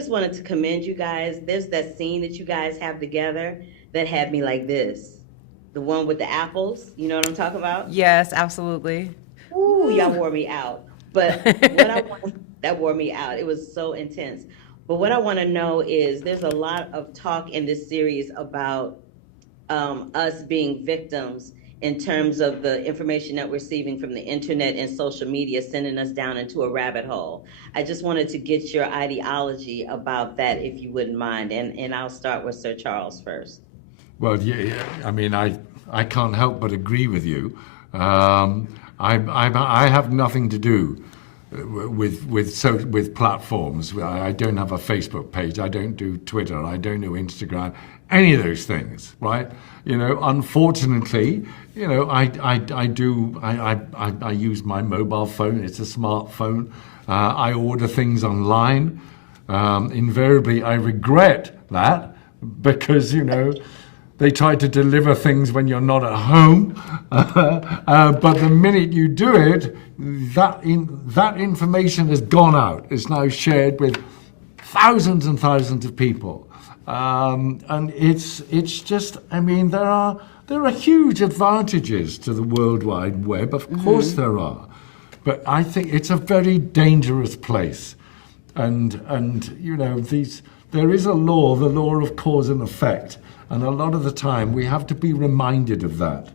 just wanted to commend you guys. There's that scene that you guys have together that had me like this. The one with the apples, you know what I'm talking about? Yes, absolutely. Ooh, y'all wore me out. But what I want, that wore me out. It was so intense. But what I want to know is there's a lot of talk in this series about us being victims in terms of the information that we're receiving from the internet and social media sending us down into a rabbit hole. I just wanted to get your ideology about that, if you wouldn't mind. And I'll start with Sir Charles first. Well, yeah, I mean, I can't help but agree with you. I have nothing to do with platforms. I don't have a Facebook page. I don't do Twitter. I don't do Instagram. Any of those things, right? You know, unfortunately, you know, I use my mobile phone. It's a smartphone. I order things online. Invariably, I regret that because, you know, they try to deliver things when you're not at home. But the minute you do it, that information has gone out. It's now shared with thousands and thousands of people. And it's just, I mean, there are huge advantages to the World Wide Web. Of course there are. But I think it's a very dangerous place. And you know, there is a law, the law of cause and effect. And a lot of the time we have to be reminded of that.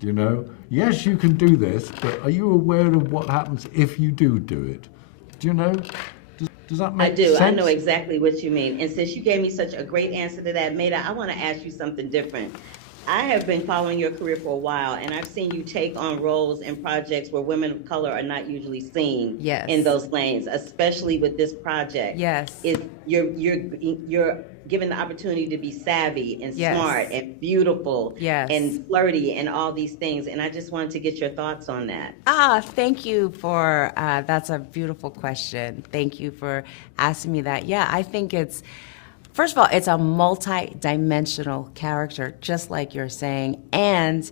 You know, yes, you can do this, but are you aware of what happens if you do it? Do you know? Does that make sense? I know exactly what you mean. And since you gave me such a great answer to that, Maida, I want to ask you something different. I have been following your career for a while, and I've seen you take on roles in projects where women of color are not usually seen in those lanes, especially with this project. Yes. You're given the opportunity to be savvy and smart and beautiful and flirty and all these things. And I just wanted to get your thoughts on that. Thank you for, that's a beautiful question. Thank you for asking me that. Yeah, I think first of all, it's a multi-dimensional character, just like you're saying, and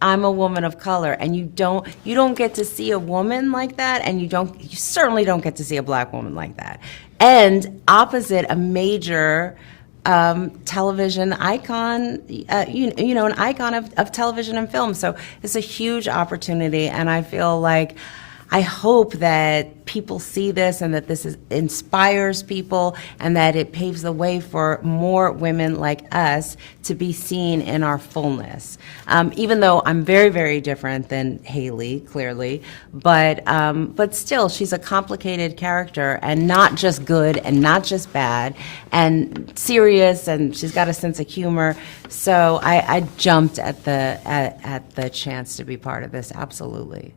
I'm a woman of color, and you don't get to see a woman like that, and you certainly don't get to see a black woman like that. And opposite a major television icon, you know, an icon of television and film. So it's a huge opportunity, and I feel like I hope that people see this and that this inspires people and that it paves the way for more women like us to be seen in our fullness. Even though I'm very, very different than Haley, clearly, but still, she's a complicated character and not just good and not just bad and serious, and she's got a sense of humor. So I jumped at the chance to be part of this, absolutely.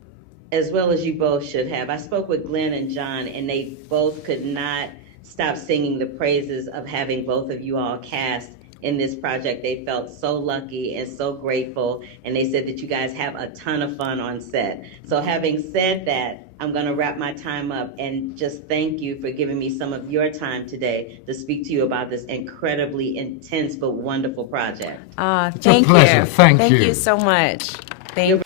As well as you both should have. I spoke with Glenn and John, and they both could not stop singing the praises of having both of you all cast in this project. They felt so lucky and so grateful, and they said that you guys have a ton of fun on set. So having said that, I'm gonna wrap my time up and just thank you for giving me some of your time today to speak to you about this incredibly intense but wonderful project. Thank It's a pleasure. you. Thank you. Thank you so much. Thank you.